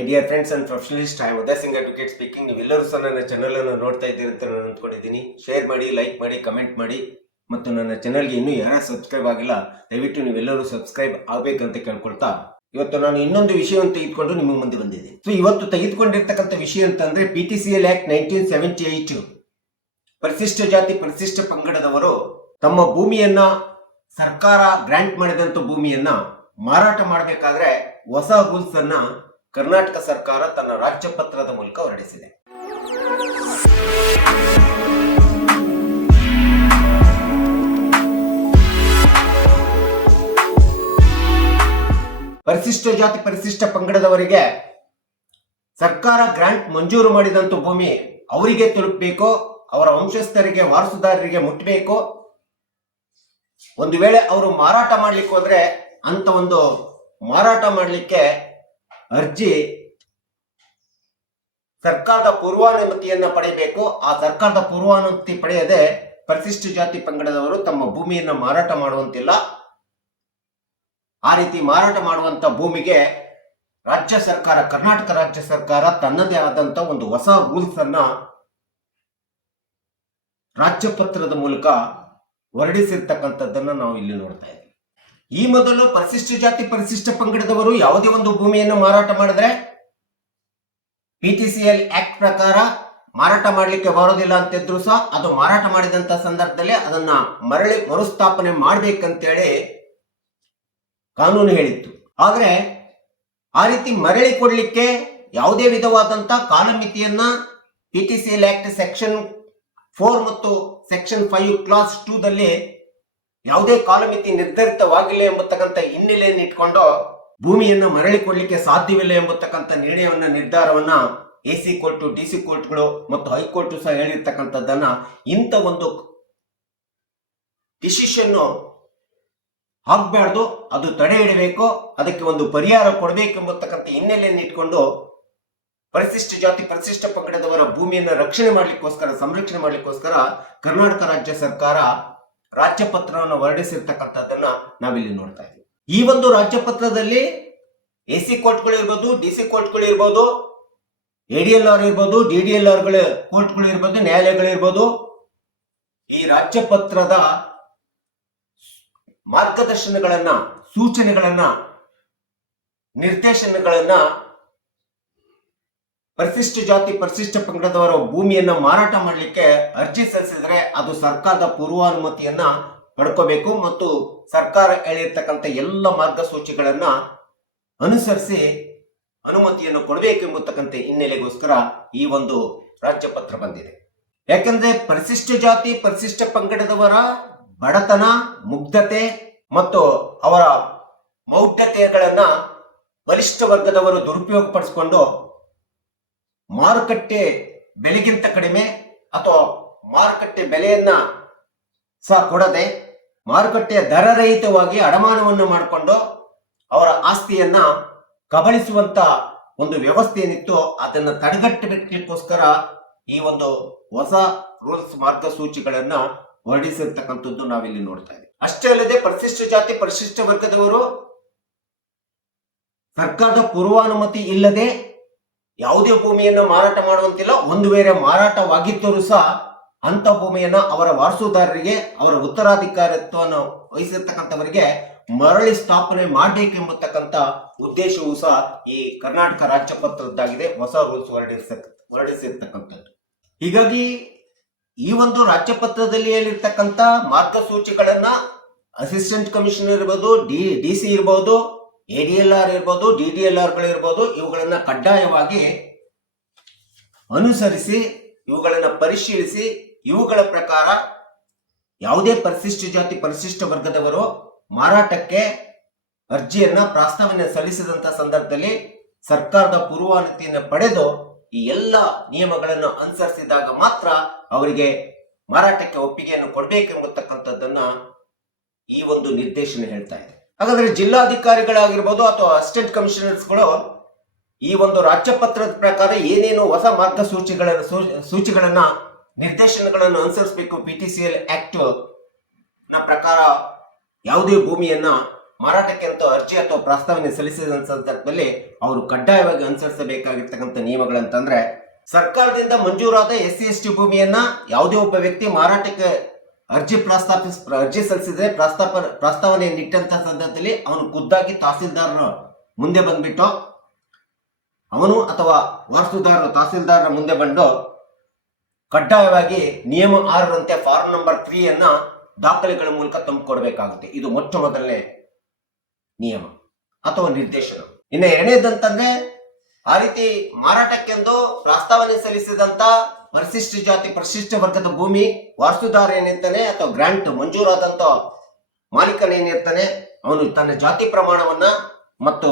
My dear friends and professionalist, I Uday Singh advocate speaking. ನೀವೆಲ್ಲರೂ ಸಹ ನನ್ನ ಚಾನಲ್ ಅನ್ನು ನೋಡ್ತಾ ಇದ್ದೀರಿ ಅಂತ ನಾನು ಅಂದ್ಕೊಂಡಿದ್ದೀನಿ. ಶೇರ್ ಮಾಡಿ, ಲೈಕ್ ಮಾಡಿ, ಕಮೆಂಟ್ ಮಾಡಿ, ಮತ್ತು ನನ್ನ ಚಾನಲ್ಗೆ ಇನ್ನೂ ಯಾರು ಸಬ್ಸ್ಕ್ರೈಬ್ ಆಗಿಲ್ಲ ದಯವಿಟ್ಟು ನೀವೆಲ್ಲರೂ ಸಬ್ಸ್ಕ್ರೈಬ್ ಆಗಬೇಕಂತ ಕೇಳ್ಕೊಳ್ತಾ, ಇವತ್ತು ನಾನು ಇನ್ನೊಂದು ವಿಷಯವನ್ನು ತೆಗೆದುಕೊಂಡು ನಿಮ್ಮ ಮುಂದೆ ಬಂದಿದೆ. ಸೊ ಇವತ್ತು ತೆಗೆದುಕೊಂಡಿರ್ತಕ್ಕಂಥ ವಿಷಯ ಅಂತಂದ್ರೆ PTCL ಆಕ್ಟ್ 1978. ಪರಿಶಿಷ್ಟ ಜಾತಿ ಪರಿಶಿಷ್ಟ ಪಂಗಡದವರು ತಮ್ಮ ಭೂಮಿಯನ್ನ, ಸರ್ಕಾರ ಗ್ರಾಂಟ್ ಮಾಡಿದಂತ ಭೂಮಿಯನ್ನ ಮಾರಾಟ ಮಾಡಬೇಕಾದ್ರೆ ಹೊಸ ರೂಲ್ಸ್ ಅನ್ನ ಕರ್ನಾಟಕ ಸರ್ಕಾರ ತನ್ನ ರಾಜ್ಯ ಪತ್ರದ ಮೂಲಕ ಹೊರಡಿಸಿದೆ. ಪರಿಶಿಷ್ಟ ಜಾತಿ ಪರಿಶಿಷ್ಟ ಪಂಗಡದವರಿಗೆ ಸರ್ಕಾರ ಗ್ರಾಂಟ್ ಮಂಜೂರು ಮಾಡಿದಂತ ಭೂಮಿ ಅವರಿಗೆ ತಲುಪಬೇಕು, ಅವರ ವಂಶಸ್ಥರಿಗೆ, ವಾರಸುದಾರರಿಗೆ ಮುಟ್ಟಬೇಕು. ಒಂದು ವೇಳೆ ಅವರು ಮಾರಾಟ ಮಾಡ್ಲಿಕ್ಕೆ ಹೋದ್ರೆ ಅಂತ ಒಂದು ಮಾರಾಟ ಮಾಡಲಿಕ್ಕೆ ಅರ್ಜಿ ಸರ್ಕಾರದ ಪೂರ್ವಾನುಮತಿಯನ್ನ ಪಡೆಯಬೇಕು. ಆ ಸರ್ಕಾರದ ಪೂರ್ವಾನುಮತಿ ಪಡೆಯದೆ ಪರಿಶಿಷ್ಟ ಜಾತಿ ಪಂಗಡದವರು ತಮ್ಮ ಭೂಮಿಯನ್ನ ಮಾರಾಟ ಮಾಡುವಂತಿಲ್ಲ. ಆ ರೀತಿ ಮಾರಾಟ ಮಾಡುವಂತ ಭೂಮಿಗೆ ರಾಜ್ಯ ಸರ್ಕಾರ, ಕರ್ನಾಟಕ ರಾಜ್ಯ ಸರ್ಕಾರ ತನ್ನದೇ ಆದಂತ ಒಂದು ಹೊಸ ರೂಲ್ಸ್ ಅನ್ನ ರಾಜ್ಯ ಪತ್ರದ ಮೂಲಕ ಹೊರಡಿಸಿರ್ತಕ್ಕಂಥದ್ದನ್ನ ನಾವು ಇಲ್ಲಿ ನೋಡ್ತಾ ಇದ್ದೀವಿ. ಈ ಮೊದಲು ಪರಿಶಿಷ್ಟ ಜಾತಿ ಪರಿಶಿಷ್ಟ ಪಂಗಡದವರು ಯಾವುದೇ ಒಂದು ಭೂಮಿಯನ್ನು ಮಾರಾಟ ಮಾಡಿದ್ರೆ PTCL ಆಕ್ಟ್ ಪ್ರಕಾರ ಮಾರಾಟ ಮಾಡಲಿಕ್ಕೆ ಬರೋದಿಲ್ಲ ಅಂತಿದ್ರು ಸಹ ಅದು ಮಾರಾಟ ಮಾಡಿದಂತ ಸಂದರ್ಭದಲ್ಲಿ ಅದನ್ನ ಮರುಸ್ಥಾಪನೆ ಮಾಡ್ಬೇಕಂತೇಳಿ ಕಾನೂನು ಹೇಳಿತ್ತು. ಆದ್ರೆ ಆ ರೀತಿ ಮರಳಿ ಕೊಡ್ಲಿಕ್ಕೆ ಯಾವುದೇ ವಿಧವಾದಂತ ಕಾಲಮಿತಿಯನ್ನ PTCL ಆಕ್ಟ್ ಸೆಕ್ಷನ್ 4 ಮತ್ತು ಸೆಕ್ಷನ್ 5 ಕ್ಲಾಸ್ 2 ದಲ್ಲಿ ಯಾವುದೇ ಕಾಲಮಿತಿ ನಿರ್ಧರಿತವಾಗಿಲ್ಲ ಎಂಬತಕ್ಕಂಥ ಹಿನ್ನೆಲೆಯನ್ನು ಇಟ್ಕೊಂಡು ಭೂಮಿಯನ್ನ ಮರಳಿ ಕೊಡ್ಲಿಕ್ಕೆ ಸಾಧ್ಯವಿಲ್ಲ ಎಂಬತಕ್ಕಂಥ ನಿರ್ಧಾರವನ್ನ AC ಕೋರ್ಟ್, DC ಕೋರ್ಟ್ಗಳು ಮತ್ತು ಹೈಕೋರ್ಟ್ ಸಹ ಹೇಳಿರ್ತಕ್ಕಂಥದ್ದನ್ನ, ಇಂಥ ಒಂದು ಡಿಸಿಷನ್ ಆಗ್ಬಾರ್ದು, ಅದು ತಡೆ ಹಿಡಬೇಕು, ಅದಕ್ಕೆ ಒಂದು ಪರಿಹಾರ ಕೊಡಬೇಕು ಎಂಬತಕ್ಕಂಥ ಹಿನ್ನೆಲೆಯನ್ನು ಇಟ್ಕೊಂಡು ಪರಿಶಿಷ್ಟ ಜಾತಿ ಪರಿಶಿಷ್ಟ ಪಂಗಡದವರ ಭೂಮಿಯನ್ನು ರಕ್ಷಣೆ ಮಾಡ್ಲಿಕ್ಕೋಸ್ಕರ, ಸಂರಕ್ಷಣೆ ಮಾಡ್ಲಿಕ್ಕೋಸ್ಕರ ಕರ್ನಾಟಕ ರಾಜ್ಯ ಸರ್ಕಾರ ರಾಜ್ಯ ಪತ್ರವನ್ನು ಹೊರಡಿಸಿರ್ತಕ್ಕಂಥದ್ದನ್ನ ನಾವಿಲ್ಲಿ ನೋಡ್ತಾ ಇದ್ದೀವಿ. ಈ ಒಂದು ರಾಜ್ಯ ಪತ್ರದಲ್ಲಿ AC ಕೋರ್ಟ್ಗಳು ಇರ್ಬೋದು, DC ಕೋರ್ಟ್ಗಳು ಇರ್ಬೋದು, ADLR ಇರ್ಬೋದು, DDLR ಕೋರ್ಟ್ಗಳು ಇರ್ಬೋದು, ನ್ಯಾಯಾಲಯಗಳು ಇರ್ಬೋದು, ಈ ರಾಜ್ಯ ಪತ್ರದ ಮಾರ್ಗದರ್ಶನಗಳನ್ನ, ಸೂಚನೆಗಳನ್ನ, ನಿರ್ದೇಶನಗಳನ್ನ ಪರಿಶಿಷ್ಟ ಜಾತಿ ಪರಿಶಿಷ್ಟ ಪಂಗಡದವರ ಭೂಮಿಯನ್ನ ಮಾರಾಟ ಮಾಡಲಿಕ್ಕೆ ಅರ್ಜಿ ಸಲ್ಲಿಸಿದ್ರೆ ಅದು ಸರ್ಕಾರದ ಪೂರ್ವಾನುಮತಿಯನ್ನ ಪಡ್ಕೋಬೇಕು ಮತ್ತು ಸರ್ಕಾರ ಹೇಳಿರ್ತಕ್ಕಂಥ ಎಲ್ಲ ಮಾರ್ಗಸೂಚಿಗಳನ್ನ ಅನುಸರಿಸಿ ಅನುಮತಿಯನ್ನು ಕೊಡಬೇಕು ಎಂಬತಕ್ಕಂಥ ಹಿನ್ನೆಲೆಗೋಸ್ಕರ ಈ ಒಂದು ರಾಜ್ಯ ಪತ್ರ ಬಂದಿದೆ. ಯಾಕಂದ್ರೆ ಪರಿಶಿಷ್ಟ ಜಾತಿ ಪರಿಶಿಷ್ಟ ಪಂಗಡದವರ ಬಡತನ, ಮುಗ್ಧತೆ ಮತ್ತು ಅವರ ಮೌಢ್ಯತೆಗಳನ್ನ ಬಲಿಷ್ಠ ವರ್ಗದವರು ದುರುಪಯೋಗ ಪಡಿಸಿಕೊಂಡು ಮಾರುಕಟ್ಟೆ ಬೆಲೆಗಿಂತ ಕಡಿಮೆ ಅಥವಾ ಮಾರುಕಟ್ಟೆ ಬೆಲೆಯನ್ನ ಸಹ ಕೊಡದೆ ಮಾರುಕಟ್ಟೆಯ ದರರಹಿತವಾಗಿ ಅಡಮಾನವನ್ನು ಮಾಡಿಕೊಂಡು ಅವರ ಆಸ್ತಿಯನ್ನ ಕಬಳಿಸುವಂತ ಒಂದು ವ್ಯವಸ್ಥೆ ಏನಿತ್ತು ಅದನ್ನ ತಡೆಗಟ್ಟಬೇಕೋಸ್ಕರ ಈ ಒಂದು ಹೊಸ ರೂಲ್ಸ್, ಮಾರ್ಗಸೂಚಿಗಳನ್ನ ಹೊರಡಿಸಿರ್ತಕ್ಕಂಥದ್ದು ನಾವಿಲ್ಲಿ ನೋಡ್ತಾ ಇದ್ದೀವಿ. ಅಷ್ಟೇ ಅಲ್ಲದೆ ಪರಿಶಿಷ್ಟ ಜಾತಿ ಪರಿಶಿಷ್ಟ ವರ್ಗದವರು ಸರ್ಕಾರದ ಪೂರ್ವಾನುಮತಿ ಇಲ್ಲದೆ ಯಾವುದೇ ಭೂಮಿಯನ್ನ ಮಾರಾಟ ಮಾಡುವಂತಿಲ್ಲ. ಒಂದು ವೇಳೆ ಮಾರಾಟವಾಗಿದ್ದರೂ ಸಹ ಅಂತ ಭೂಮಿಯನ್ನ ಅವರ ವಾರಸುದಾರರಿಗೆ, ಅವರ ಉತ್ತರಾಧಿಕಾರತ್ವವನ್ನು ವಹಿಸಿರ್ತಕ್ಕಂಥವರಿಗೆ ಮರಳಿ ಸ್ಥಾಪನೆ ಮಾಡಬೇಕೆಂಬತಕ್ಕಂಥ ಉದ್ದೇಶವೂ ಸಹ ಈ ಕರ್ನಾಟಕ ರಾಜ್ಯ ಪತ್ರದ್ದಾಗಿದೆ, ಹೊಸ ರೂಲ್ಸ್ ಹೊರಡಿಸಿರ್ತಕ್ಕಂಥದ್ದು. ಹೀಗಾಗಿ ಈ ಒಂದು ರಾಜ್ಯ ಪತ್ರದಲ್ಲಿ ಹೇಳಿರ್ತಕ್ಕಂಥ ಮಾರ್ಗಸೂಚಿಗಳನ್ನ ಅಸಿಸ್ಟೆಂಟ್ ಕಮಿಷನರ್ ಇರ್ಬೋದು, DC ಇರ್ಬೋದು, ADLR ಇರ್ಬೋದು, DDLR ಗಳಿರ್ಬೋದು, ಇವುಗಳನ್ನ ಕಡ್ಡಾಯವಾಗಿ ಅನುಸರಿಸಿ, ಇವುಗಳನ್ನ ಪರಿಶೀಲಿಸಿ, ಇವುಗಳ ಪ್ರಕಾರ ಯಾವುದೇ ಪರಿಶಿಷ್ಟ ಜಾತಿ ಪರಿಶಿಷ್ಟ ವರ್ಗದವರು ಮಾರಾಟಕ್ಕೆ ಅರ್ಜಿಯನ್ನ, ಪ್ರಸ್ತಾವನೆ ಸಲ್ಲಿಸಿದಂತ ಸಂದರ್ಭದಲ್ಲಿ ಸರ್ಕಾರದ ಪೂರ್ವಾನುಮತಿಯನ್ನು ಪಡೆದು ಈ ಎಲ್ಲ ನಿಯಮಗಳನ್ನು ಅನುಸರಿಸಿದಾಗ ಮಾತ್ರ ಅವರಿಗೆ ಮಾರಾಟಕ್ಕೆ ಒಪ್ಪಿಗೆಯನ್ನು ಕೊಡಬೇಕೆಂಬತಕ್ಕಂಥದ್ದನ್ನ ಈ ಒಂದು ನಿರ್ದೇಶನ ಹೇಳ್ತಾ ಇದೆ. ಹಾಗಾದ್ರೆ ಜಿಲ್ಲಾಧಿಕಾರಿಗಳಾಗಿರ್ಬೋದು ಅಥವಾ ಅಸಿಸ್ಟೆಂಟ್ ಕಮಿಷನರ್ಸ್ಗಳು ಈ ಒಂದು ರಾಜ್ಯ ಪತ್ರದ ಪ್ರಕಾರ ಏನೇನು ಹೊಸ ಸೂಚಿಗಳನ್ನ ನಿರ್ದೇಶನಗಳನ್ನು ಅನುಸರಿಸಬೇಕು PTCL ಆಕ್ಟ್ ನ ಪ್ರಕಾರ ಯಾವುದೇ ಭೂಮಿಯನ್ನ ಮಾರಾಟಕ್ಕೆ ಅಂತ ಅರ್ಜಿ ಅಥವಾ ಪ್ರಸ್ತಾವನೆ ಸಲ್ಲಿಸಿದ ಸಂದರ್ಭದಲ್ಲಿ ಅವರು ಕಡ್ಡಾಯವಾಗಿ ಅನುಸರಿಸಬೇಕಾಗಿರ್ತಕ್ಕಂಥ ನಿಯಮಗಳಂತಂದ್ರೆ, ಸರ್ಕಾರದಿಂದ ಮಂಜೂರಾದ SC/ST ಭೂಮಿಯನ್ನ ಯಾವುದೇ ಒಬ್ಬ ವ್ಯಕ್ತಿ ಮಾರಾಟಕ್ಕೆ ಅರ್ಜಿ ಸಲ್ಲಿಸಿದ್ರೆ ಪ್ರಸ್ತಾವನೆ ಇಟ್ಟಂತ ಸಂದರ್ಭದಲ್ಲಿ ಅವನು ಖುದ್ದಾಗಿ ತಹಸೀಲ್ದಾರರ ಮುಂದೆ ಬಂದ್ಬಿಟ್ಟು ಅವನು ಅಥವಾ ವಾರಸುದಾರರು ತಹಸೀಲ್ದಾರರ ಮುಂದೆ ಬಂದು ಕಡ್ಡಾಯವಾಗಿ ನಿಯಮ 6ರಂತೆ ಫಾರ್ಮ್ ನಂಬರ್ 3 ಅನ್ನ ದಾಖಲೆಗಳ ಮೂಲಕ ತುಂಬಿಕೊಡ್ಬೇಕಾಗುತ್ತೆ. ಇದು ಮೊಟ್ಟ ಮೊದಲನೇ ನಿಯಮ ಅಥವಾ ನಿರ್ದೇಶನ. ಇನ್ನು ಎರಡನೇದಂತಂದ್ರೆ, ಆ ರೀತಿ ಮಾರಾಟಕ್ಕೆಂದು ಪ್ರಸ್ತಾವನೆ ಸಲ್ಲಿಸಿದಂತ ಪರಿಶಿಷ್ಟ ಜಾತಿ ಪರಿಶಿಷ್ಟ ವರ್ಗದ ಭೂಮಿ ವಾರಸುದಾರ ಏನಿರ್ತಾನೆ ಅಥವಾ ಗ್ರಾಂಟ್ ಮಂಜೂರಾದಂತ ಮಾಲೀಕನೇನಿರ್ತಾನೆ ಅವನು ತನ್ನ ಜಾತಿ ಪ್ರಮಾಣವನ್ನ ಮತ್ತು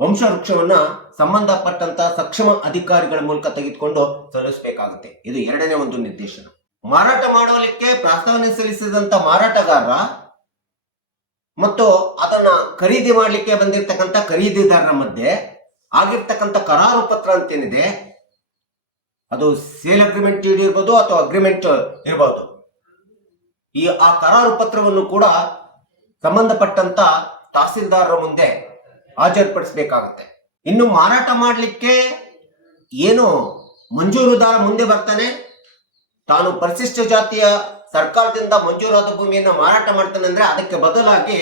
ವಂಶವೃಕ್ಷವನ್ನ ಸಂಬಂಧಪಟ್ಟಂತ ಸಕ್ಷಮ ಅಧಿಕಾರಿಗಳ ಮೂಲಕ ತೆಗೆದುಕೊಂಡು ಸಲ್ಲಿಸಬೇಕಾಗುತ್ತೆ. ಇದು ಎರಡನೇ ಒಂದು ನಿರ್ದೇಶನ. ಮಾರಾಟ ಮಾಡಲಿಕ್ಕೆ ಪ್ರಸ್ತಾವನೆ ಸಲ್ಲಿಸಿದಂತ ಮಾರಾಟಗಾರ ಮತ್ತು ಅದನ್ನ ಖರೀದಿ ಮಾಡಲಿಕ್ಕೆ ಬಂದಿರತಕ್ಕಂತ ಖರೀದಿದಾರರ ಮಧ್ಯೆ ಆಗಿರ್ತಕ್ಕಂಥ ಕರಾರು ಪತ್ರ ಅಂತೇನಿದೆ, ಅದು ಸೇಲ್ ಅಗ್ರಿಮೆಂಟ್ ಇರ್ಬೋದು ಅಥವಾ ಅಗ್ರಿಮೆಂಟ್ ಇರಬಹುದು. ಆ ಕರಾರು ಪತ್ರವನ್ನು ಕೂಡ ಸಂಬಂಧಪಟ್ಟಂತ ತಹಸೀಲ್ದಾರರ ಮುಂದೆ ಹಾಜರುಪಡಿಸಬೇಕಾಗುತ್ತೆ. ಇನ್ನು ಮಾರಾಟ ಮಾಡಲಿಕ್ಕೆ ಏನು ಮಂಜೂರುದಾರ ಮುಂದೆ ಬರ್ತಾನೆ, ತಾನು ಪರಿಶಿಷ್ಟ ಜಾತಿಯ ಸರ್ಕಾರದಿಂದ ಮಂಜೂರಾದ ಭೂಮಿಯನ್ನ ಮಾರಾಟ ಮಾಡ್ತಾನೆ ಅಂದ್ರೆ ಅದಕ್ಕೆ ಬದಲಾಗಿ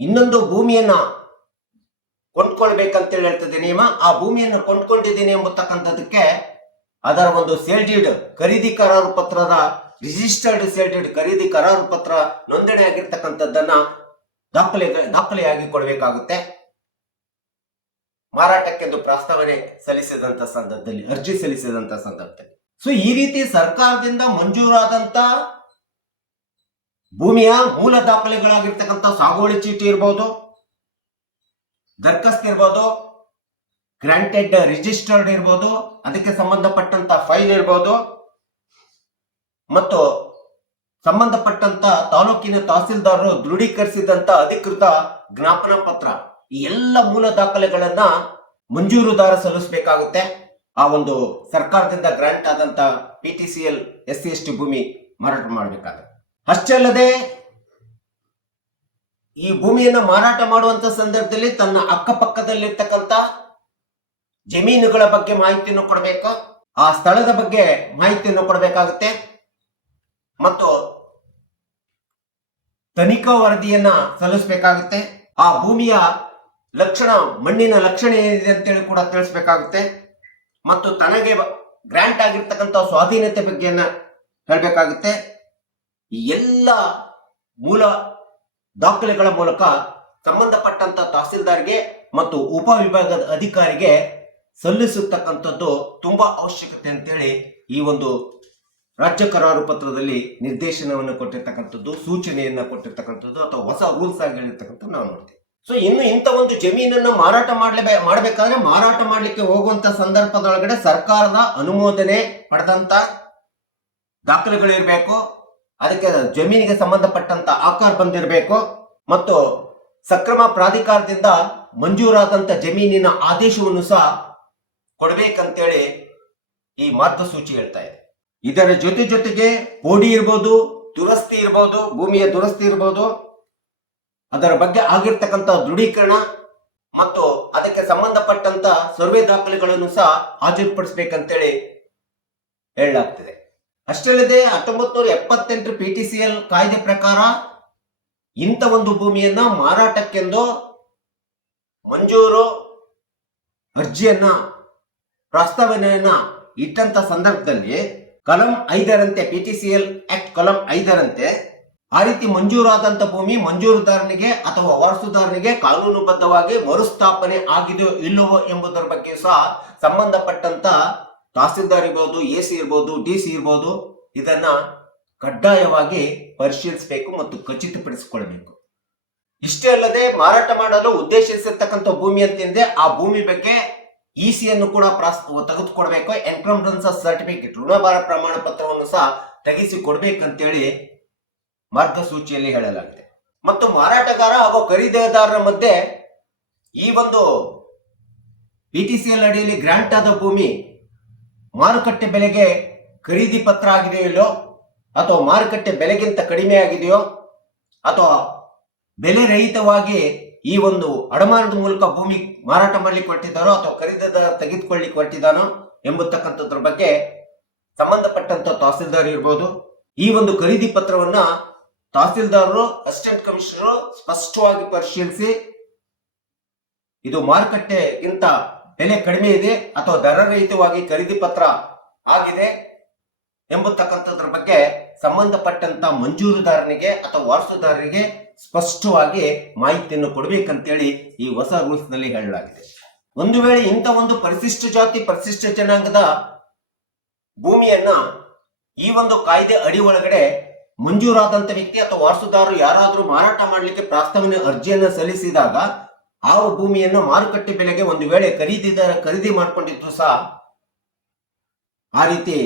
ಇನ್ನೊಂದು ಭೂಮಿಯನ್ನ ಕೊಂಡ್ಕೊಳ್ಬೇಕಂತೇಳಿ ಹೇಳ್ತದೆ ನಿಯಮ. ಆ ಭೂಮಿಯನ್ನು ಕೊಂಡ್ಕೊಂಡಿದ್ದೀನಿ ಎಂಬತಕ್ಕಂಥದಕ್ಕೆ ಅದರ ಒಂದು ಸೇಲ್ ಡೀಡ್ ಖರೀದಿ ಕರಾರು ಪತ್ರದ ರಿಜಿಸ್ಟರ್ಡ್ ಸೇಲ್ ಡೀಡ್ ಖರೀದಿ ಕರಾರು ಪತ್ರ ನೋಂದಣಿ ಆಗಿರ್ತಕ್ಕಂಥದ್ದನ್ನ ದಾಖಲೆಯಾಗಿ ಕೊಡಬೇಕಾಗುತ್ತೆ ಮಾರಾಟಕ್ಕೆಂದು ಪ್ರಸ್ತಾವನೆ ಸಲ್ಲಿಸಿದಂತ ಸಂದರ್ಭದಲ್ಲಿ, ಅರ್ಜಿ ಸಲ್ಲಿಸಿದಂತ ಸಂದರ್ಭದಲ್ಲಿ. ಸೊ ಈ ರೀತಿ ಸರ್ಕಾರದಿಂದ ಮಂಜೂರಾದಂತ ಭೂಮಿಯ ಮೂಲ ದಾಖಲೆಗಳಾಗಿರ್ತಕ್ಕಂಥ ಸಾಗುವಳಿ ಚೀಟಿ ಇರ್ಬೋದು, ದರ್ಖಾಸ್ತ್ ಇರ್ಬೋದು, ಗ್ರಾಂಟೆಡ್ ರಿಜಿಸ್ಟರ್ಡ್ ಇರ್ಬೋದು, ಅದಕ್ಕೆ ಸಂಬಂಧಪಟ್ಟಂತ ಫೈಲ್ ಇರ್ಬೋದು ಮತ್ತು ಸಂಬಂಧಪಟ್ಟಂತ ತಾಲೂಕಿನ ತಹಸೀಲ್ದಾರರು ದೃಢೀಕರಿಸಿದಂತ ಅಧಿಕೃತ ಜ್ಞಾಪನ ಪತ್ರ, ಈ ಎಲ್ಲ ಮೂಲ ದಾಖಲೆಗಳನ್ನ ಮಂಜೂರುದಾರ ಸಲ್ಲಿಸಬೇಕಾಗುತ್ತೆ ಆ ಒಂದು ಸರ್ಕಾರದಿಂದ ಗ್ರಾಂಟ್ ಆದಂತ PTCL SC/ST ಭೂಮಿ ಮಾರಾಟ ಮಾಡಬೇಕಾದ್ರೆ. ಅಷ್ಟೇ ಅಲ್ಲದೆ ಈ ಭೂಮಿಯನ್ನ ಮಾರಾಟ ಮಾಡುವಂತ ಸಂದರ್ಭದಲ್ಲಿ ತನ್ನ ಅಕ್ಕಪಕ್ಕದಲ್ಲಿರ್ತಕ್ಕಂಥ ಜಮೀನುಗಳ ಬಗ್ಗೆ ಮಾಹಿತಿಯನ್ನು ಕೊಡಬೇಕು, ಆ ಸ್ಥಳದ ಬಗ್ಗೆ ಮಾಹಿತಿಯನ್ನು ಕೊಡಬೇಕಾಗುತ್ತೆ ಮತ್ತು ತನಿಖಾ ವರದಿಯನ್ನ ಸಲ್ಲಿಸಬೇಕಾಗುತ್ತೆ. ಆ ಭೂಮಿಯ ಲಕ್ಷಣ, ಮಣ್ಣಿನ ಲಕ್ಷಣ ಏನಿದೆ ಅಂತೇಳಿ ಕೂಡ ತಿಳಿಸ್ಬೇಕಾಗುತ್ತೆ ಮತ್ತು ತನಗೆ ಗ್ರಾಂಟ್ ಆಗಿರ್ತಕ್ಕಂಥ ಸ್ವಾಧೀನತೆ ಬಗ್ಗೆಯನ್ನ ಹೇಳಬೇಕಾಗುತ್ತೆ. ಈ ಎಲ್ಲ ಮೂಲ ದಾಖಲೆಗಳ ಮೂಲಕ ಸಂಬಂಧಪಟ್ಟಂತ ತಹಸೀಲ್ದಾರ್ಗೆ ಮತ್ತು ಉಪವಿಭಾಗದ ಅಧಿಕಾರಿಗೆ ಸಲ್ಲಿಸತಕ್ಕಂಥದ್ದು ತುಂಬಾ ಅವಶ್ಯಕತೆ ಅಂತೇಳಿ ಈ ಒಂದು ರಾಜ್ಯ ಕರಾರು ಪತ್ರದಲ್ಲಿ ನಿರ್ದೇಶನವನ್ನು ಕೊಟ್ಟಿರ್ತಕ್ಕಂಥದ್ದು, ಸೂಚನೆಯನ್ನ ಕೊಟ್ಟಿರ್ತಕ್ಕಂಥದ್ದು ಅಥವಾ ಹೊಸ ರೂಲ್ಸ್ ಆಗಿ ಹೇಳಿರ್ತಕ್ಕಂಥದ್ದು ನಾವು ನೋಡ್ತೀವಿ. ಸೊ ಇನ್ನು ಇಂಥ ಒಂದು ಜಮೀನನ್ನ ಮಾರಾಟ ಮಾಡಬೇಕಾದ್ರೆ ಮಾರಾಟ ಮಾಡ್ಲಿಕ್ಕೆ ಹೋಗುವಂತ ಸಂದರ್ಭದೊಳಗಡೆ ಸರ್ಕಾರದ ಅನುಮೋದನೆ ಪಡೆದಂತ ದಾಖಲೆಗಳಿರ್ಬೇಕು, ಅದಕ್ಕೆ ಜಮೀನಿಗೆ ಸಂಬಂಧಪಟ್ಟಂತ ಆಕಾರ ಬಂದಿರಬೇಕು ಮತ್ತು ಸಕ್ರಮ ಪ್ರಾಧಿಕಾರದಿಂದ ಮಂಜೂರಾದಂತ ಜಮೀನಿನ ಆದೇಶವನ್ನು ಸಹ ಕೊಡ್ಬೇಕಂತೇಳಿ ಈ ಮಾರ್ಗಸೂಚಿ ಹೇಳ್ತಾ ಇದೆ. ಇದರ ಜೊತೆಗೆ ಪೋಡಿ ಇರ್ಬೋದು, ದುರಸ್ತಿ ಇರ್ಬೋದು, ಭೂಮಿಯ ದುರಸ್ತಿ ಇರ್ಬೋದು, ಅದರ ಬಗ್ಗೆ ಆಗಿರ್ತಕ್ಕಂಥ ದೃಢೀಕರಣ ಮತ್ತು ಅದಕ್ಕೆ ಸಂಬಂಧಪಟ್ಟಂತ ಸರ್ವೆ ದಾಖಲೆಗಳನ್ನು ಸಹ ಹಾಜರುಪಡಿಸಬೇಕಂತೇಳಿ ಹೇಳಲಾಗ್ತಿದೆ. ಅಷ್ಟೇ ಅಲ್ಲದೆ 1978 PTCL ಕಾಯ್ದೆ ಪ್ರಕಾರ ಇಂಥ ಒಂದು ಭೂಮಿಯನ್ನ ಮಾರಾಟಕ್ಕೆಂದು ಮಂಜೂರು ಅರ್ಜಿಯನ್ನ ಪ್ರಸ್ತಾವನೆಯನ್ನ ಇಟ್ಟಂತ ಸಂದರ್ಭದಲ್ಲಿ ಕಲಂ 5ರಂತೆ PTCL ಆಕ್ಟ್ ಕಲಂ 5ರಂತೆ ಆ ರೀತಿ ಮಂಜೂರಾದಂತ ಭೂಮಿ ಮಂಜೂರುದಾರನಿಗೆ ಅಥವಾ ವಾರಸುದಾರನಿಗೆ ಕಾನೂನುಬದ್ಧವಾಗಿ ಮರುಸ್ಥಾಪನೆ ಆಗಿದೆಯೋ ಇಲ್ಲವೋ ಎಂಬುದರ ಬಗ್ಗೆ ಸಹ ಸಂಬಂಧಪಟ್ಟಂತ ತಹಸೀಲ್ದಾರ್ ಇರ್ಬೋದು, AC ಇರ್ಬೋದು, DC ಇರ್ಬೋದು, ಇದನ್ನ ಕಡ್ಡಾಯವಾಗಿ ಪರಿಶೀಲಿಸಬೇಕು ಮತ್ತು ಖಚಿತಪಡಿಸಿಕೊಳ್ಳಬೇಕು. ಇಷ್ಟೇ ಅಲ್ಲದೆ ಮಾರಾಟ ಮಾಡಲು ಉದ್ದೇಶಿಸಿರ್ತಕ್ಕಂಥ ಭೂಮಿ ಅಂತಂದ್ರೆ ಆ ಭೂಮಿ ಬಗ್ಗೆ EC ಅನ್ನು ಕೂಡ ತೆಗೆದುಕೊಡ್ಬೇಕು. ಎನ್ಕಂಬರೆನ್ಸ್ ಸರ್ಟಿಫಿಕೇಟ್, ಋಣಭಾರ ಪ್ರಮಾಣ ಪತ್ರವನ್ನು ಸಹ ತೆಗೆಸಿ ಕೊಡ್ಬೇಕಂತೇಳಿ ಮಾರ್ಗಸೂಚಿಯಲ್ಲಿ ಹೇಳಲಾಗಿದೆ. ಮತ್ತು ಮಾರಾಟಗಾರ ಹಾಗೂ ಖರೀದಿದಾರರ ಮಧ್ಯೆ ಈ ಒಂದು PTCL ಅಡಿಯಲ್ಲಿ ಗ್ರಾಂಟ್ ಆದ ಭೂಮಿ ಮಾರುಕಟ್ಟೆ ಬೆಲೆಗೆ ಖರೀದಿ ಪತ್ರ ಆಗಿದೆಯೋ ಇಲ್ಲೋ ಅಥವಾ ಮಾರುಕಟ್ಟೆ ಬೆಲೆಗಿಂತ ಕಡಿಮೆ ಆಗಿದೆಯೋ ಅಥವಾ ಬೆಲೆ ರಹಿತವಾಗಿ ಈ ಒಂದು ಅಡಮಾನದ ಮೂಲಕ ಭೂಮಿ ಮಾರಾಟ ಮಾಡ್ಲಿಕ್ಕೆ ಹೊರಟಿದ್ದಾನೋ ಅಥವಾ ಖರೀದಿದಾರ ತೆಗೆದುಕೊಳ್ಳಿಕ್ಕೆ ಹೊರಟಿದ್ದಾನೋ ಎಂಬತಕ್ಕಂಥದ್ರ ಬಗ್ಗೆ ಸಂಬಂಧಪಟ್ಟಂತ ತಹಸೀಲ್ದಾರ್ ಇರ್ಬೋದು, ಈ ಒಂದು ಖರೀದಿ ಪತ್ರವನ್ನ ತಹಸೀಲ್ದಾರರು ಅಸಿಸ್ಟೆಂಟ್ ಕಮಿಷನರ್ ಸ್ಪಷ್ಟವಾಗಿ ಪರಿಶೀಲಿಸಿ ಇದು ಮಾರುಕಟ್ಟೆಗಿಂತ ಬೆಲೆ ಕಡಿಮೆ ಇದೆ ಅಥವಾ ದರರಹಿತವಾಗಿ ಖರೀದಿ ಪತ್ರ ಆಗಿದೆ ಎಂಬತಕ್ಕಂಥದ್ರ ಬಗ್ಗೆ ಸಂಬಂಧಪಟ್ಟಂತ ಮಂಜೂರುದಾರನಿಗೆ ಅಥವಾ ವಾರಸುದಾರರಿಗೆ ಸ್ಪಷ್ಟವಾಗಿ ಮಾಹಿತಿಯನ್ನು ಕೊಡಬೇಕಂತೇಳಿ ಈ ಹೊಸ ರೂಲ್ಸ್ ನಲ್ಲಿ ಹೇಳಲಾಗಿದೆ. ಒಂದು ವೇಳೆ ಇಂಥ ಒಂದು ಪರಿಶಿಷ್ಟ ಜಾತಿ ಪರಿಶಿಷ್ಟ ಜನಾಂಗದ ಭೂಮಿಯನ್ನ ಈ ಒಂದು ಕಾಯ್ದೆ ಅಡಿ ಒಳಗಡೆ ಮಂಜೂರಾದಂತ ವ್ಯಕ್ತಿ ಅಥವಾ ವಾರಸುದಾರರು ಯಾರಾದ್ರೂ ಮಾರಾಟ ಮಾಡಲಿಕ್ಕೆ ಪ್ರಸ್ತಾವನೆ ಅರ್ಜಿಯನ್ನು ಸಲ್ಲಿಸಿದಾಗ ಆ ಭೂಮಿಯನ್ನು ಮಾರುಕಟ್ಟೆ ಬೆಲೆಗೆ ಒಂದು ವೇಳೆ ಖರೀದಿದಾರ ಖರೀದಿ ಮಾಡಿಕೊಂಡಿದ್ರು ಸಹ ಆ ರೀತಿ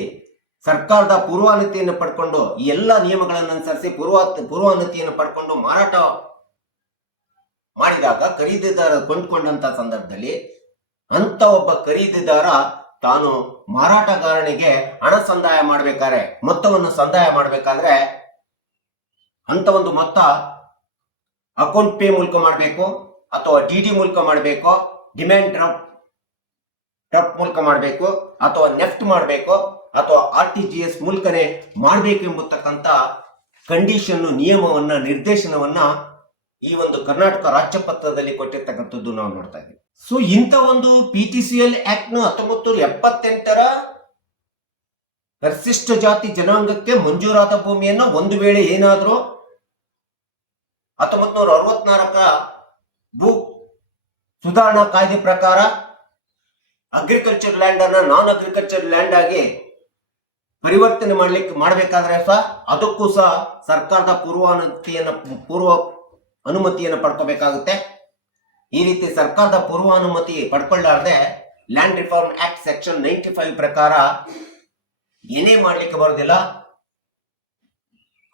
ಸರ್ಕಾರದ ಪೂರ್ವಾನುಮತಿಯನ್ನು ಪಡ್ಕೊಂಡು ಈ ಎಲ್ಲ ನಿಯಮಗಳನ್ನು ಅನುಸರಿಸಿ ಪೂರ್ವಾನುಮತಿಯನ್ನು ಪಡ್ಕೊಂಡು ಮಾರಾಟ ಮಾಡಿದಾಗ ಖರೀದಿದಾರ ಕೊಂಡ್ಕೊಂಡಂತ ಸಂದರ್ಭದಲ್ಲಿ ಅಂತ ಒಬ್ಬ ಖರೀದಿದಾರ ತಾನು ಮಾರಾಟಗಾರನಿಗೆ ಹಣ ಸಂದಾಯ ಮಾಡ್ಬೇಕಾದ್ರೆ ಮೊತ್ತವನ್ನು ಸಂದಾಯ ಮಾಡ್ಬೇಕಾದ್ರೆ ಅಂತ ಒಂದು ಮೊತ್ತ ಅಕೌಂಟ್ ಪೇ ಮೂಲಕ ಮಾಡಬೇಕು ಅಥವಾ ಡಿ ಮೂಲಕ ಮಾಡಬೇಕು, ಡಿಮ್ಯಾಂಡ್ ಡ್ರಾಫ್ಟ್ ಮೂಲಕ ಮಾಡಬೇಕು ಅಥವಾ ನೆಫ್ಟ್ ಮಾಡಬೇಕು ಅಥವಾ RTGS ಮೂಲಕನೇ ಮಾಡಬೇಕು ಎಂಬತಕ್ಕಂತ ಕಂಡೀಷನ್ ನಿಯಮವನ್ನ ನಿರ್ದೇಶನವನ್ನ ಈ ಒಂದು ಕರ್ನಾಟಕ ರಾಜ್ಯ ಪತ್ರದಲ್ಲಿ ಕೊಟ್ಟಿರ್ತಕ್ಕಂಥದ್ದು ನಾವು ನೋಡ್ತಾ ಇದ್ದೀವಿ. ಸೊ ಇಂಥ ಒಂದು PTCL ಆಕ್ಟ್ ನ 1978ರ ಪರಿಶಿಷ್ಟ ಜಾತಿ ಜನಾಂಗಕ್ಕೆ ಮಂಜೂರಾದ ಭೂಮಿಯನ್ನ ಒಂದು ವೇಳೆ ಏನಾದ್ರೂ 1964ರ ಭೂ ಸುಧಾರಣಾ ಕಾಯ್ದೆ ಪ್ರಕಾರ ಅಗ್ರಿಕಲ್ಚರ್ ಲ್ಯಾಂಡ್ ಅನ್ನ ನಾನ್ ಅಗ್ರಿಕಲ್ಚರ್ ಲ್ಯಾಂಡ್ ಆಗಿ ಪರಿವರ್ತನೆ ಮಾಡಬೇಕಾದ್ರೆ ಸಹ ಅದಕ್ಕೂ ಸಹ ಸರ್ಕಾರದ ಪೂರ್ವ ಅನುಮತಿಯನ್ನು ಪಡ್ಕೋಬೇಕಾಗುತ್ತೆ. ಈ ರೀತಿ ಸರ್ಕಾರದ ಪೂರ್ವಾನುಮತಿ ಪಡ್ಕೊಳ್ಳಾರ್ದೆ ಲ್ಯಾಂಡ್ ರಿಫಾರ್ಮ್ ಆಕ್ಟ್ ಸೆಕ್ಷನ್ 95 ಪ್ರಕಾರ ಏನೇ ಮಾಡ್ಲಿಕ್ಕೆ ಬರೋದಿಲ್ಲ.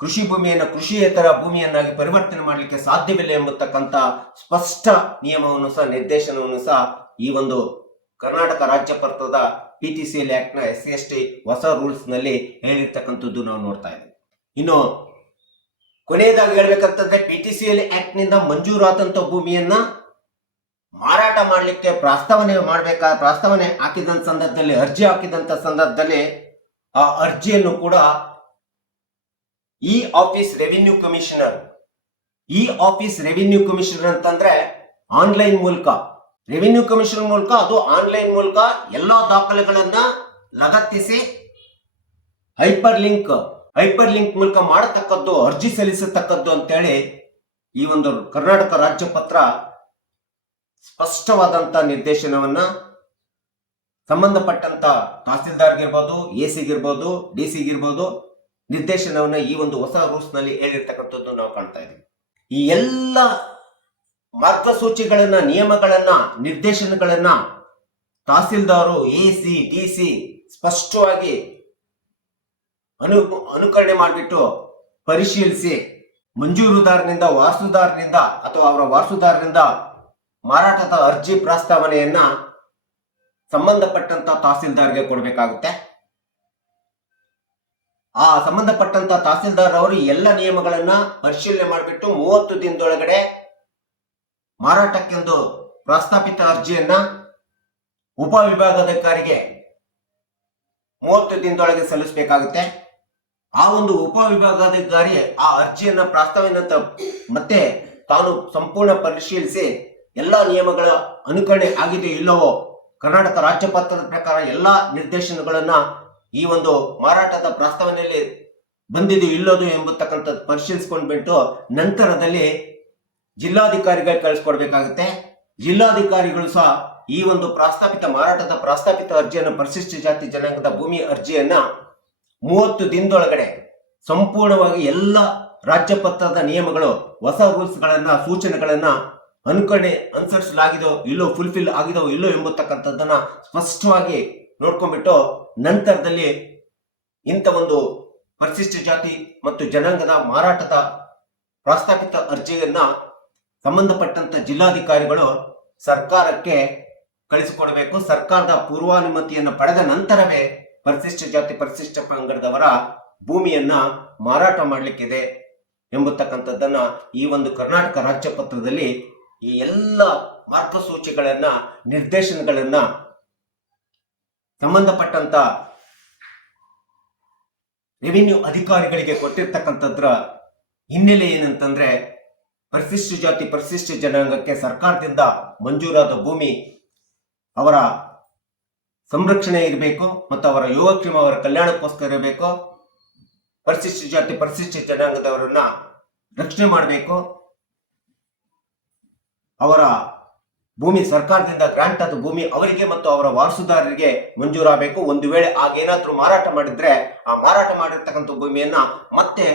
ಕೃಷಿ ಭೂಮಿಯನ್ನು ಕೃಷಿಯೇತರ ಭೂಮಿಯನ್ನಾಗಿ ಪರಿವರ್ತನೆ ಮಾಡಲಿಕ್ಕೆ ಸಾಧ್ಯವಿಲ್ಲ ಎಂಬತಕ್ಕಂತ ಸ್ಪಷ್ಟ ನಿಯಮವನ್ನು ಸಹ ನಿರ್ದೇಶನವನ್ನು ಸಹ ಈ ಒಂದು ಕರ್ನಾಟಕ ರಾಜ್ಯ ಪತ್ರದ PTCL ಆಕ್ಟ್ ನ SC/ST ಹೊಸ ರೂಲ್ಸ್ ನಲ್ಲಿ ಹೇಳಿರ್ತಕ್ಕಂಥದ್ದು ನಾವು ನೋಡ್ತಾ ಇದ್ದೀವಿ. ಇನ್ನು ಕೊನೆಯದಾಗಿ ಹೇಳ್ಬೇಕಂತಂದ್ರೆ PTCL ಆಕ್ಟ್ ನಿಂದ ಮಂಜೂರಾದಂತ ಭೂಮಿಯನ್ನ ಮಾರಾಟ ಮಾಡಲಿಕ್ಕೆ ಪ್ರಸ್ತಾವನೆ ಹಾಕಿದಂತ ಸಂದರ್ಭದಲ್ಲಿ ಅರ್ಜಿ ಹಾಕಿದಂತ ಸಂದರ್ಭದಲ್ಲಿ ಆ ಅರ್ಜಿಯನ್ನು ಕೂಡ ಈ ಆಫೀಸ್ ರೆವಿನ್ಯೂ ಕಮಿಷನರ್ ಅಂತಂದ್ರೆ ಆನ್ಲೈನ್ ಮೂಲಕ ರೆವಿನ್ಯೂ ಕಮಿಷನ್ ಮೂಲಕ ಅದು ಆನ್ಲೈನ್ ಮೂಲಕ ಎಲ್ಲಾ ದಾಖಲೆಗಳನ್ನ ಲಗತ್ತಿಸಿ ಹೈಪರ್ ಲಿಂಕ್ ಮೂಲಕ ಮಾಡತಕ್ಕದ್ದು ಅರ್ಜಿ ಸಲ್ಲಿಸತಕ್ಕದ್ದು ಅಂತೇಳಿ ಈ ಒಂದು ಕರ್ನಾಟಕ ರಾಜ್ಯ ಪತ್ರ ಸ್ಪಷ್ಟವಾದಂತ ನಿರ್ದೇಶನವನ್ನ ಸಂಬಂಧಪಟ್ಟಂತ ತಹಸೀಲ್ದಾರ್ಗಿರ್ಬೋದು, AC-ಗಿರ್ಬೋದು, DC-ಗಿರ್ಬೋದು ನಿರ್ದೇಶನವನ್ನ ಈ ಒಂದು ಹೊಸ ರೂಲ್ಸ್ ನಲ್ಲಿ ಹೇಳಿರ್ತಕ್ಕಂಥದ್ದು ನಾವು ಕಾಣ್ತಾ ಇದ್ದೀವಿ. ಈ ಎಲ್ಲ ಮಾರ್ಗಸೂಚಿಗಳನ್ನ, ನಿಯಮಗಳನ್ನ, ನಿರ್ದೇಶನಗಳನ್ನ ತಹಸೀಲ್ದಾರು, AC, DC ಸ್ಪಷ್ಟವಾಗಿ ಅನುಕರಣೆ ಮಾಡಿಬಿಟ್ಟು ಪರಿಶೀಲಿಸಿ ಮಂಜೂರುದಾರನಿಂದ ವಾರಸುದಾರನಿಂದ ಅಥವಾ ಅವರ ವಾರಸುದಾರನಿಂದ ಮಾರಾಟದ ಅರ್ಜಿ ಪ್ರಸ್ತಾವನೆಯನ್ನ ಸಂಬಂಧಪಟ್ಟಂತ ತಹಸೀಲ್ದಾರ್ಗೆ ಕೊಡಬೇಕಾಗುತ್ತೆ. ಆ ಸಂಬಂಧಪಟ್ಟಂತ ತಹಸೀಲ್ದಾರ್ ಅವರು ಎಲ್ಲ ನಿಯಮಗಳನ್ನ ಪರಿಶೀಲನೆ ಮಾಡಿಬಿಟ್ಟು 30 ದಿನದೊಳಗಡೆ ಮಾರಾಟಕ್ಕೆಂದು ಪ್ರಸ್ತಾಪಿತ ಅರ್ಜಿಯನ್ನ ಉಪವಿಭಾಗಾಧಿಕಾರಿಗೆ 30 ದಿನದೊಳಗೆ ಸಲ್ಲಿಸಬೇಕಾಗುತ್ತೆ. ಆ ಒಂದು ಉಪವಿಭಾಗಾಧಿಕಾರಿ ಆ ಅರ್ಜಿಯನ್ನ ಪ್ರಸ್ತಾವನೆ ಮತ್ತೆ ತಾನು ಸಂಪೂರ್ಣ ಪರಿಶೀಲಿಸಿ ಎಲ್ಲಾ ನಿಯಮಗಳ ಅನುಕರಣೆ ಆಗಿದೆಯೋ ಇಲ್ಲವೋ, ಕರ್ನಾಟಕ ರಾಜ್ಯ ಪತ್ರದ ಪ್ರಕಾರ ಎಲ್ಲಾ ನಿರ್ದೇಶನಗಳನ್ನ ಈ ಒಂದು ಮಾರಾಟದ ಪ್ರಸ್ತಾವನೆಯಲ್ಲಿ ಬಂದಿದೆಯೋ ಇಲ್ಲೋದು ಎಂಬತಕ್ಕಂಥದ್ದು ಪರಿಶೀಲಿಸಿಕೊಂಡ್ಬಿಟ್ಟು ನಂತರದಲ್ಲಿ ಜಿಲ್ಲಾಧಿಕಾರಿಗಳಿಗೆ ಕಳಿಸ್ಕೊಡ್ಬೇಕಾಗುತ್ತೆ. ಜಿಲ್ಲಾಧಿಕಾರಿಗಳು ಸಹ ಈ ಒಂದು ಮಾರಾಟದ ಪ್ರಸ್ತಾಪಿತ ಅರ್ಜಿಯನ್ನು ಪರಿಶಿಷ್ಟ ಜಾತಿ ಜನಾಂಗದ ಭೂಮಿ ಅರ್ಜಿಯನ್ನ 30 ದಿನದೊಳಗಡೆ ಸಂಪೂರ್ಣವಾಗಿ ಎಲ್ಲ ರಾಜ್ಯ ಪತ್ರದ ನಿಯಮಗಳು, ಹೊಸ ರೂಲ್ಸ್ ಗಳನ್ನ, ಸೂಚನೆಗಳನ್ನ ಅನುಸರಿಸಲಾಗಿದೋ ಇಲ್ಲೋ, ಫುಲ್ಫಿಲ್ ಆಗಿದೋ ಇಲ್ಲೋ ಎಂಬತಕ್ಕಂಥದ್ದನ್ನ ಸ್ಪಷ್ಟವಾಗಿ ನೋಡ್ಕೊಂಡ್ಬಿಟ್ಟು ನಂತರದಲ್ಲಿ ಇಂಥ ಒಂದು ಪರಿಶಿಷ್ಟ ಜಾತಿ ಮತ್ತು ಜನಾಂಗದ ಮಾರಾಟದ ಪ್ರಸ್ತಾಪಿತ ಅರ್ಜಿಯನ್ನ ಸಂಬಂಧಪಟ್ಟಂತ ಜಿಲ್ಲಾಧಿಕಾರಿಗಳು ಸರ್ಕಾರಕ್ಕೆ ಕಳಿಸಿಕೊಡಬೇಕು. ಸರ್ಕಾರದ ಪೂರ್ವಾನುಮತಿಯನ್ನು ಪಡೆದ ನಂತರವೇ ಪರಿಶಿಷ್ಟ ಜಾತಿ ಪರಿಶಿಷ್ಟ ಪಂಗಡದವರ ಭೂಮಿಯನ್ನ ಮಾರಾಟ ಮಾಡಲಿಕ್ಕಿದೆ ಎಂಬತಕ್ಕಂಥದ್ದನ್ನ ಈ ಒಂದು ಕರ್ನಾಟಕ ರಾಜ್ಯ ಪತ್ರದಲ್ಲಿ ಈ ಎಲ್ಲ ಮಾರ್ಗಸೂಚಿಗಳನ್ನ ನಿರ್ದೇಶನಗಳನ್ನ ಸಂಬಂಧಪಟ್ಟಂತ ರೆವಿನ್ಯೂ ಅಧಿಕಾರಿಗಳಿಗೆ ಕೊಟ್ಟಿರ್ತಕ್ಕಂಥದ್ರ ಹಿನ್ನೆಲೆ ಏನಂತಂದ್ರೆ ಪರಿಶಿಷ್ಟ ಜಾತಿ ಪರಿಶಿಷ್ಟ ಜನಾಂಗಕ್ಕೆ ಸರ್ಕಾರದಿಂದ ಮಂಜೂರಾದ ಭೂಮಿ ಅವರ ಸಂರಕ್ಷಣೆ ಇರಬೇಕು ಮತ್ತು ಅವರ ಯೋಗಕ್ಷೇಮ ಅವರ ಕಲ್ಯಾಣಕ್ಕೋಸ್ಕರ ಇರಬೇಕು. ಪರಿಶಿಷ್ಟ ಜಾತಿ ಪರಿಶಿಷ್ಟ ಜನಾಂಗದವರನ್ನ ರಕ್ಷಣೆ ಮಾಡಬೇಕು. ಅವರ ಭೂಮಿ ಸರ್ಕಾರದಿಂದ ಗ್ರಾಂಟ್ ಆದ ಭೂಮಿ ಅವರಿಗೆ ಮತ್ತು ಅವರ ವಾರಸುದಾರರಿಗೆ ಮಂಜೂರಾಗಬೇಕು. ಒಂದು ವೇಳೆ ಆಗೇನಾದ್ರೂ ಮಾರಾಟ ಮಾಡಿದ್ರೆ ಆ ಮಾರಾಟ ಮಾಡಿರ್ತಕ್ಕಂಥ ಭೂಮಿಯನ್ನ ಮತ್ತೆ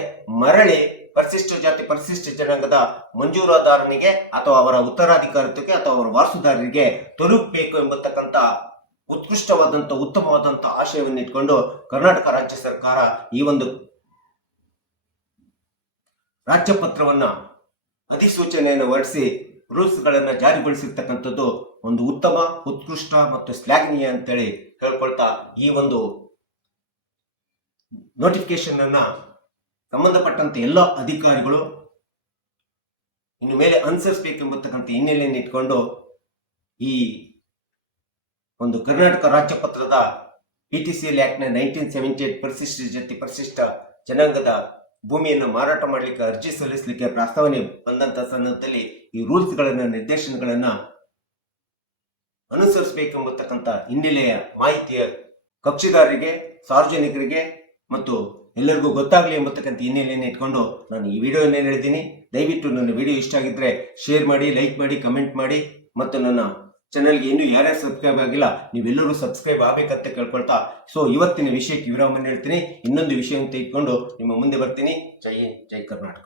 ಮರಳಿ ಪರಿಶಿಷ್ಟ ಜಾತಿ ಪರಿಶಿಷ್ಟ ಜನಾಂಗದ ಮಂಜೂರಾದಾರನಿಗೆ ಅಥವಾ ಅವರ ಉತ್ತರಾಧಿಕಾರಕ್ಕೆ ಅಥವಾ ಅವರ ವಾರಸುದಾರರಿಗೆ ತಲುಪಬೇಕು ಎಂಬತಕ್ಕಂಥ ಉತ್ಕೃಷ್ಟವಾದಂತ ಉತ್ತಮವಾದಂತ ಆಶಯವನ್ನು ಇಟ್ಕೊಂಡು ಕರ್ನಾಟಕ ರಾಜ್ಯ ಸರ್ಕಾರ ಈ ಒಂದು ರಾಜ್ಯ ಪತ್ರವನ್ನ ಅಧಿಸೂಚನೆಯನ್ನು ಹೊರಡಿಸಿ ರೂಲ್ಸ್ ಗಳನ್ನ ಜಾರಿಗೊಳಿಸಿರ್ತಕ್ಕಂಥದ್ದು ಒಂದು ಉತ್ತಮ ಉತ್ಕೃಷ್ಟ ಮತ್ತು ಶ್ಲಾಘನೀಯ ಅಂತೇಳಿ ಹೇಳ್ಕೊಳ್ತಾ ಈ ಒಂದು ನೋಟಿಫಿಕೇಶನ್ ಅನ್ನ ಸಂಬಂಧಪಟ್ಟಂತ ಎಲ್ಲ ಅಧಿಕಾರಿಗಳು ಇನ್ನು ಮೇಲೆ ಅನುಸರಿಸಬೇಕೆಂಬತಕ್ಕಂಥ ಹಿನ್ನೆಲೆಯನ್ನು ಇಟ್ಕೊಂಡು ಈ ಒಂದು ಕರ್ನಾಟಕ ರಾಜ್ಯ ಪತ್ರದ PTCL ಆಕ್ಟ್ ನ 1978 ಪರಿಶಿಷ್ಟ ಜಾತಿ ಪರಿಶಿಷ್ಟ ಜನಾಂಗದ ಭೂಮಿಯನ್ನು ಮಾರಾಟ ಮಾಡಲಿಕ್ಕೆ ಅರ್ಜಿ ಸಲ್ಲಿಸಲಿಕ್ಕೆ ಪ್ರಸ್ತಾವನೆ ಬಂದಂತ ಸಂದರ್ಭದಲ್ಲಿ ಈ ರೂಲ್ಸ್ ಗಳನ್ನ ನಿರ್ದೇಶನಗಳನ್ನ ಅನುಸರಿಸಬೇಕೆಂಬತಕ್ಕಂಥ ಹಿನ್ನೆಲೆಯ ಮಾಹಿತಿಯ ಕಕ್ಷಿದಾರರಿಗೆ ಸಾರ್ವಜನಿಕರಿಗೆ ಮತ್ತು ಎಲ್ಲರಿಗೂ ಗೊತ್ತಾಗಲಿ ಎಂಬತಕ್ಕಂಥ ಹಿನ್ನೆಲೆಯನ್ನು ಇಟ್ಕೊಂಡು ನಾನು ಈ ವಿಡಿಯೋನ ಹೇಳಿದ್ದೀನಿ. ದಯವಿಟ್ಟು ನನ್ನ ವಿಡಿಯೋ ಇಷ್ಟ ಆಗಿದ್ರೆ ಶೇರ್ ಮಾಡಿ, ಲೈಕ್ ಮಾಡಿ, ಕಮೆಂಟ್ ಮಾಡಿ ಮತ್ತು ನನ್ನ ಚಾನಲ್ಗೆ ಇನ್ನೂ ಯಾರ್ಯಾರು ಸಬ್ಸ್ಕ್ರೈಬ್ ಆಗಿಲ್ಲ ನೀವೆಲ್ಲರೂ ಸಬ್ಸ್ಕ್ರೈಬ್ ಆಗಬೇಕಂತ ಕೇಳ್ಕೊಳ್ತಾ ಇವತ್ತಿನ ವಿಷಯಕ್ಕೆ ವಿರಾಮವನ್ನು ಹೇಳ್ತೀನಿ. ಇನ್ನೊಂದು ವಿಷಯ ಅಂತ ಇಟ್ಕೊಂಡು ನಿಮ್ಮ ಮುಂದೆ ಬರ್ತೀನಿ. ಜೈ ಹಿಂದ್, ಜೈ ಕರ್ನಾಟಕ.